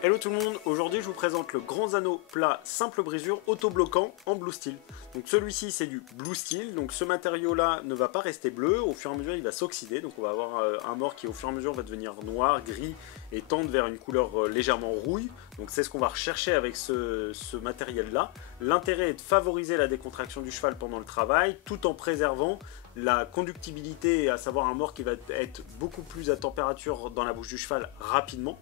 Hello tout le monde, aujourd'hui je vous présente le grand anneau plat simple brisure auto-bloquant en blue steel. Donc celui-ci c'est du blue steel, donc ce matériau là ne va pas rester bleu, au fur et à mesure il va s'oxyder, donc on va avoir un mort qui au fur et à mesure va devenir noir, gris et tendre vers une couleur légèrement rouille. Donc c'est ce qu'on va rechercher avec ce matériel là. L'intérêt est de favoriser la décontraction du cheval pendant le travail tout en préservant la conductibilité, à savoir un mort qui va être beaucoup plus à température dans la bouche du cheval rapidement.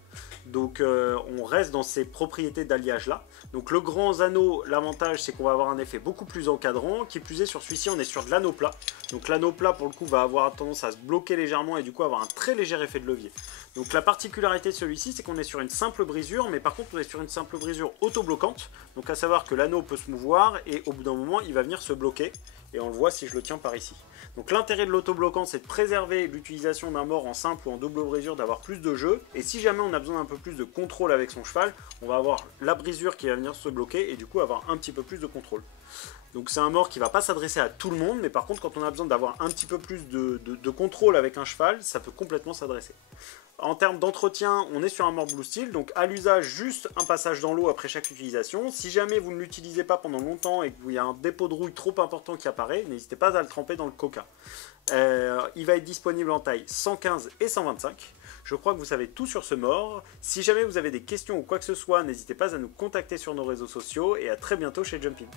Donc on reste dans ces propriétés d'alliage là. Donc le grand anneau, l'avantage c'est qu'on va avoir un effet beaucoup plus encadrant. Qui plus est, sur celui-ci on est sur de l'anneau plat. Donc l'anneau plat pour le coup va avoir tendance à se bloquer légèrement et du coup avoir un très léger effet de levier. Donc la particularité de celui-ci c'est qu'on est sur une simple brisure, mais par contre on est sur une simple brisure auto-bloquante. Donc à savoir que l'anneau peut se mouvoir et au bout d'un moment il va venir se bloquer. Et on le voit si je le tiens par ici. Donc l'intérêt de l'autobloquant c'est de préserver l'utilisation d'un mort en simple ou en double brisure, d'avoir plus de jeu. Et si jamais on a besoin d'un peu plus de contrôle avec son cheval, on va avoir la brisure qui va venir se bloquer et du coup avoir un petit peu plus de contrôle. Donc c'est un mort qui ne va pas s'adresser à tout le monde, mais par contre quand on a besoin d'avoir un petit peu plus de contrôle avec un cheval, ça peut complètement s'adresser. En termes d'entretien, on est sur un mort blue steel, donc à l'usage juste un passage dans l'eau après chaque utilisation. Si jamais vous ne l'utilisez pas pendant longtemps et qu'il y a un dépôt de rouille trop important qui apparaît, n'hésitez pas à le tremper dans le coca. Il va être disponible en taille 115 et 125. Je crois que vous savez tout sur ce mort. Si jamais vous avez des questions ou quoi que ce soit, n'hésitez pas à nous contacter sur nos réseaux sociaux et à très bientôt chez Jumping.